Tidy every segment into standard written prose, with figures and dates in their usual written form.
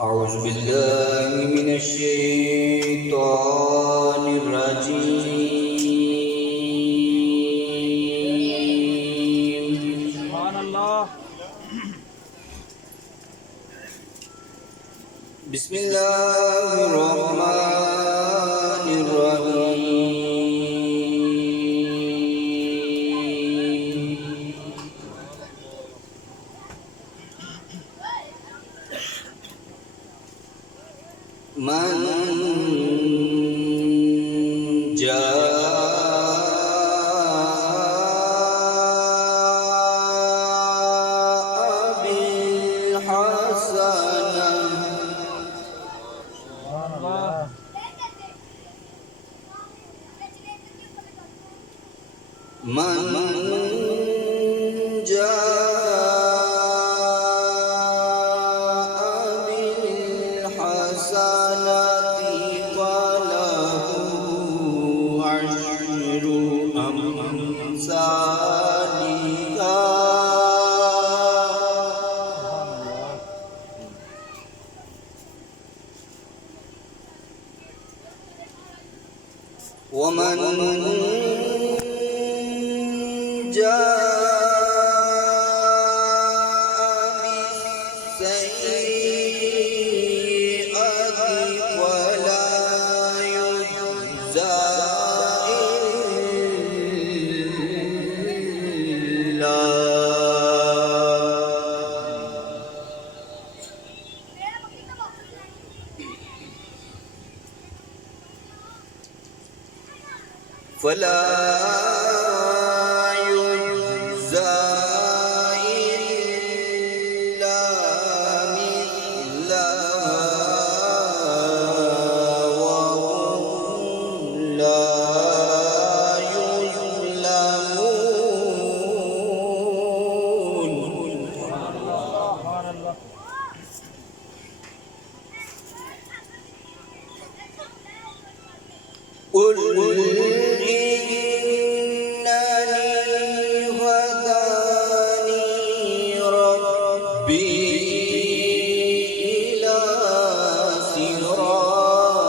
أعوذ بالله من الشيطان الرجيم. سبحان الله. بسم الله الرحمن الرحيم. من جاء بالحسنة سبحان الله. من جاء بالحسنة فله عشر أمثالها ومن جاء بالسيئة فلا يجزى إلا فلا يجزى إلا مثلها وهم لا يظلمون. سبحان الله. قل إنني هداني ربي إلى صراط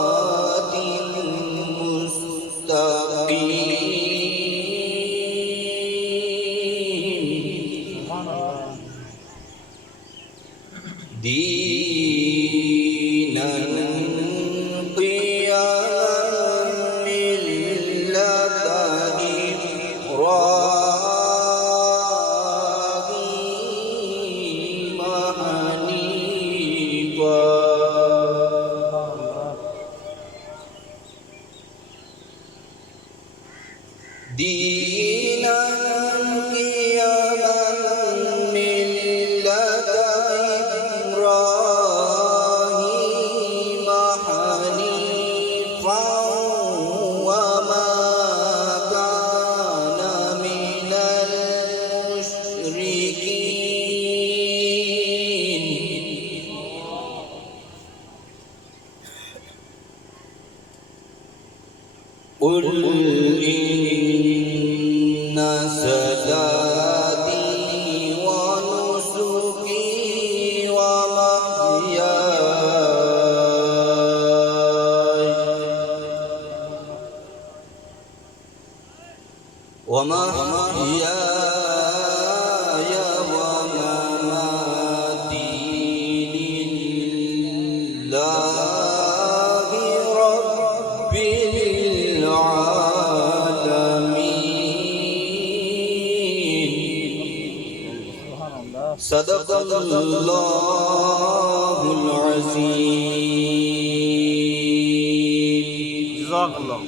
مستقيم سبحان الله. دينا قيما ملة إبراهيم حنيفا دينا قيما ملة إبراهيم حنيفا وما كان من المشركين. قل إن صلاتي ونسكي ومحياي ومماتي لله رب العالمين. سبحان الله. صدق الله العظيم. جزاك الله.